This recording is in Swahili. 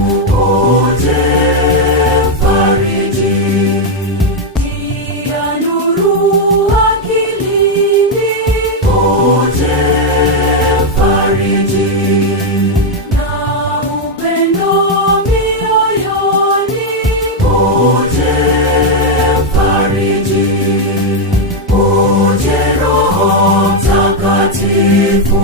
uje mfariji. Tia nuru akilini, uje mfariji. Na upendo mioyoni, uje mfariji. Uje Roho Mtakatifu.